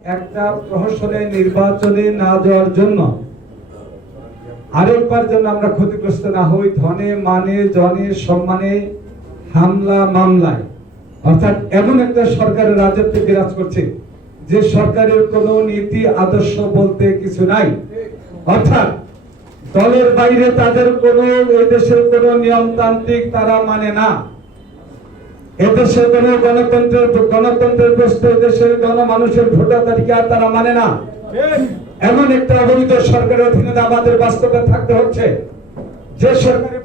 একটা প্রহসনের নির্বাচনে না যাওয়ার জন্য আরেকবার যেন আমরা ক্ষতিগ্রস্ত না হই, ধনে মানে জনে সম্মানে, হামলা মামলায়। অর্থাৎ এমন একটা সরকারের রাজত্ব বিরাজ করছে, যে সরকারের কোনো নীতি, আদর্শ বলতে কিছু নাই। অর্থাৎ দলের বাইরে তাদের কোনো এই দেশের কোনো নিয়মতান্ত্রিক তারা মানে না। এদেশে কোন গণতন্ত্রের গণতন্ত্রের প্রশ্ন দেশের গণমানুষের ভোটাধিকার তারা মানে না। এমন একটা অবৈধ সরকারের অধীনে আমাদের বাস্তবে থাকতে হচ্ছে। যে সরকারের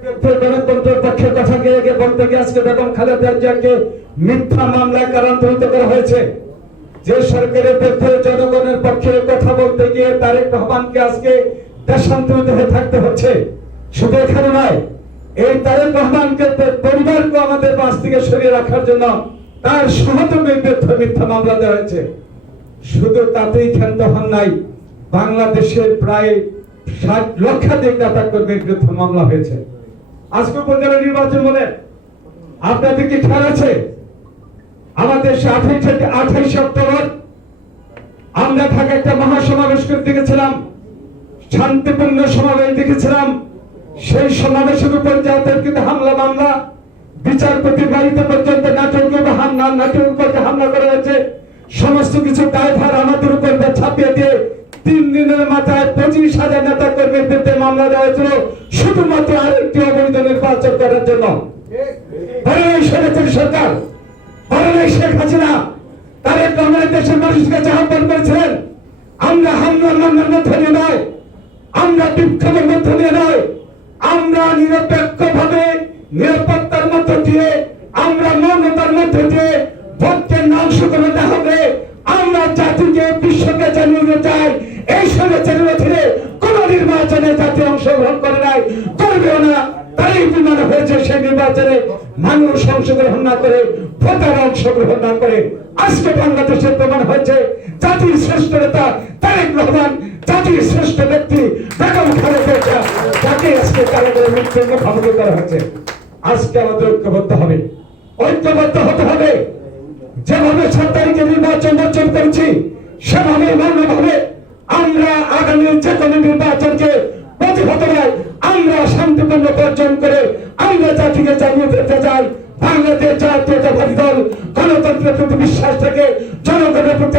পক্ষে কথা গিয়ে বলতে গিয়ে আজকে বেগম মিথ্যা মামলায় কারান্তরিত করা হয়েছে। যে সরকারের বিরুদ্ধে জনগণের পক্ষে কথা বলতে গিয়ে তারেক রহমানকে আজকে দেশান্তরিত হয়ে থাকতে হচ্ছে। শুধু এখানে নয় এই তারেক রহমানকে পরিবারকে আমাদের পাশ থেকে সরিয়ে রাখার জন্য তার সহযোগের বিরুদ্ধে মিথ্যা মামলা দেওয়া হয়েছে। শুধু তাতেই ক্ষান্ত হন নাই বাংলাদেশের প্রায় ষাট লক্ষাধিক নেতা কর্মীর বিরুদ্ধে মামলা হয়েছে। আজকে উপজেলা নির্বাচন বলে আপনাদের কি খেয়াল আছে? আমাদের আঠাইশ আঠাইশ অক্টোবর আমরা ঢাকা একটা মহাসমাবেশ করতে গেছিলাম শান্তিপূর্ণ সমাবেশ দেখেছিলাম। সেই সমাবেশের উপর কিন্তু হামলা, মামলা বিচারপতির বাড়িতে পর্যন্ত নাটক হামলা নাটক করতে হামলা করা হয়েছে, সমস্ত কিছু দায়ভার আমাদের উপর ছাপিয়ে দিয়ে তিন দিনের মাথায় পঁচিশ হাজার নেতা কর্মীর বিরুদ্ধে মামলা দেওয়া হয়েছিল, শুধুমাত্র আরেকটি অবৈধ নির্বাচন করার জন্য। সরকার শেখ হাসিনা তারেক রহমানের দেশের মানুষের কাছে আহ্বান করেছিলেন, আমরা হামলা মামলার মধ্যে নয়, আমরা বিক্ষোভের মধ্যে নিয়ে নয় আমরা নিরপেক্ষ ভাবে নিরাপত্তার মধ্য দিয়ে, আমরা মৌনতার মধ্য দিয়ে ভোটকে অংশগ্রহণ হবে আমরা জাতিকে বিশ্বকে জানিয়ে চাই। এই সমাজের অধীনে কোন নির্বাচনে জাতি অংশগ্রহণ করে নাই, করবেও না। তাই বিমান হয়েছে সেই নির্বাচনে মানুষ অংশগ্রহণ না করে ভোটার অংশগ্রহণ না করে। আজকে বাংলাদেশের প্রমাণ হয়েছে, জাতির শ্রেষ্ঠ নেতা তারেক রহমান, জাতির শ্রেষ্ঠ ব্যক্তি বেগম খালেদা মৃত্যুর মুখোমুখি করা হয়েছে। আজকে আমাদের ঐক্যবদ্ধ হবে। ঐক্যবদ্ধ হতে হবে। যেভাবে তারিখে নির্বাচন বর্জন করেছি, সেভাবে মান্যভাবে আমরা আগামী যে কোনো নির্বাচনকে প্রতিহত নয় আমরা শান্তিপূর্ণ বর্জন করে আমরা জাতিকে জানিয়ে দিতে চাই। বাংলাদেশ জাতীয়তাবাদী দল গণতন্ত্রের প্রতি বিশ্বাস থাকে, জনগণের প্রতি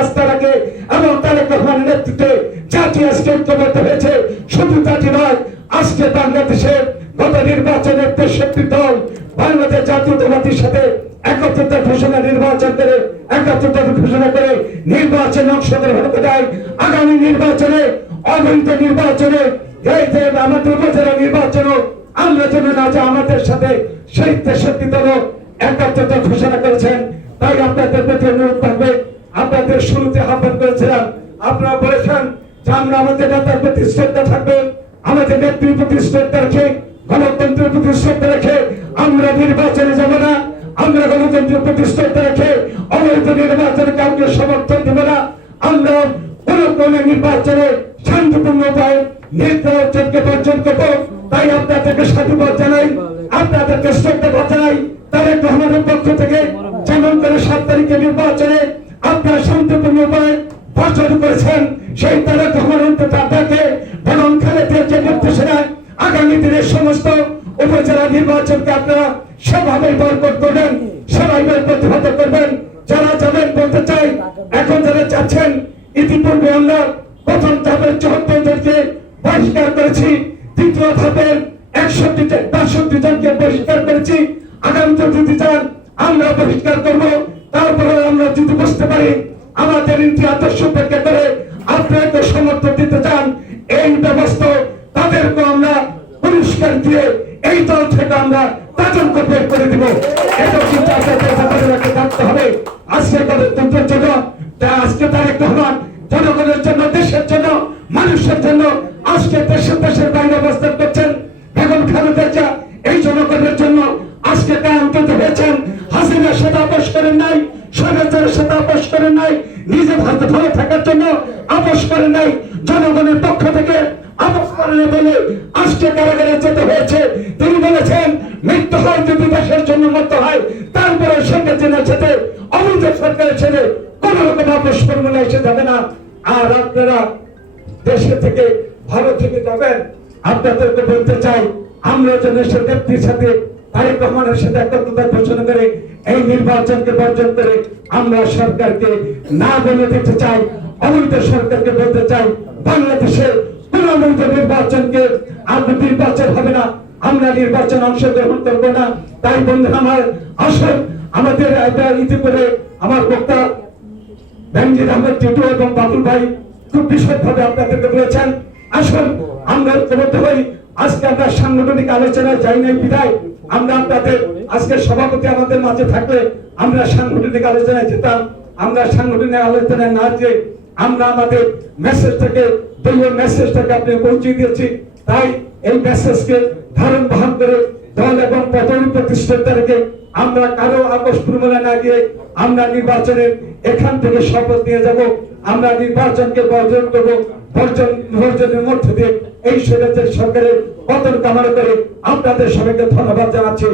আস্থা রাখে এবং তারেক রহমানের নেতৃত্বে জাতি আজকে ঐক্যবদ্ধ হয়েছে। শুধু জাতি নয় আজকে বাংলাদেশের গত নির্বাচনের তেষট্টি দল বাংলাদেশ জাতীয়তাবাদীর সাথে ঘোষণা নির্বাচন করে ঘোষণা করে অংশগ্রহণ আগামী নির্বাচনে, অবৈধ নির্বাচনে আমাদের উপজেলা নির্বাচনও না যে আমাদের সাথে সেই তেষট্টি দল ঘোষণা করেছেন, তাই আপনাদের প্রতি অনুরোধ থাকবে। আপনাদের শুরুতে আহ্বান করেছিলাম, আপনারা বলেছেন যে আমরা আমাদের নেতার প্রতি শ্রদ্ধা থাকবে। আমাদের প্রতি শ্রদ্ধা রেখে গণতন্ত্রের প্রতি শ্রদ্ধা রেখে আমরা নির্বাচনে যাব না, আমরা গণতন্ত্রের প্রতি শ্রদ্ধা রেখে অবৈধ নির্বাচনে কাউকে সমর্থন দেব না, আমরা কোন নির্বাচনে শান্তিপূর্ণ উপায়ে নির্বাচনকে বর্জন করব। তাই আপনাদেরকে সাধুবাদ জানাই, আপনাদেরকে শ্রদ্ধা সমস্ত উপজেলা নির্বাচনকে আপনারা সেভাবে বরকট করবেন সেভাবে প্রতিহত করবেন। যারা যাবেন বলতে চাই, এখন যারা যাচ্ছেন, ইতিপূর্বে আমরা প্রথম ধাপের চুয়াত্তর বহিষ্কার করেছি, দ্বিতীয় ধাপের একষট্টি বাষট্টি জনকে বহিষ্কার করেছি। আগামীতে যদি চান আমরা বহিষ্কার করব, তারপরে আমরা যদি বুঝতে পারি আমাদের নীতি আদর্শ উপেক্ষা করে আপনাকে সমর্থন দিতে চান, এই ব্যবস্থা তাদেরকে দিয়ে এই দল থেকে আমরা তাদেরকে বের করে দিব। এটা কিন্তু করেন বলে আজকে কারাগারে যেতে হয়েছে। তিনি বলেছেন, মৃত্যু হয় যদি দেশের জন্য মৃত্যু হয়, তারপরে শেখ হাসিনার সাথে অবৈধ সরকারের ছেলে কোন রকম আপোষ না দেশে যাবে না। আর আপনারা দেশে থেকে ভালো থেকে যাবেন। আপনাদেরকে বলতে চাই, আমরা যেন সে নেত্রীর সাথে তারেক রহমানের সাথে একত্রতা ঘোষণা করে এই নির্বাচনকে বর্জন করে আমরা সরকারকে না বলে দিতে চাই, অবৈধ সরকারকে বলতে চাই, বাংলাদেশে কোন অবৈধ নির্বাচনকে আমরা নির্বাচন হবে না, আমরা নির্বাচন অংশগ্রহণ না। তাই বন্ধু আমার আমাদের আমার বক্তা আহমেদ টিটু এবং বাবুল ভাই খুব আপনাদেরকে বলেছেন। আসুন, আমরা আজকে আমরা সাংগঠনিক আলোচনায় যাই নাই, বিদায়। আমরা আপনাদের আজকে সভাপতি আমাদের মাঝে থাকলে আমরা সাংগঠনিক আলোচনায় যেতাম। আমরা সাংগঠনিক আলোচনায় না যে আমরা আমাদের মেসেজ থেকে, দলীয় মেসেজটাকে আপনি পৌঁছে দিয়েছি। তাই এই মেসেজকে ধারণ বহন করে দল এবং পদবী প্রতিষ্ঠাতা আমরা কারও আপোষ প্রমূলে না গিয়ে আমরা নির্বাচনের এখান থেকে শপথ নিয়ে যাব। আমরা নির্বাচনকে বর্জন করব, বর্জন, বর্জনের মধ্যে দিয়ে এই স্বৈরাচার সরকারের পতন কামনা করে আপনাদের সবাইকে ধন্যবাদ জানাচ্ছি।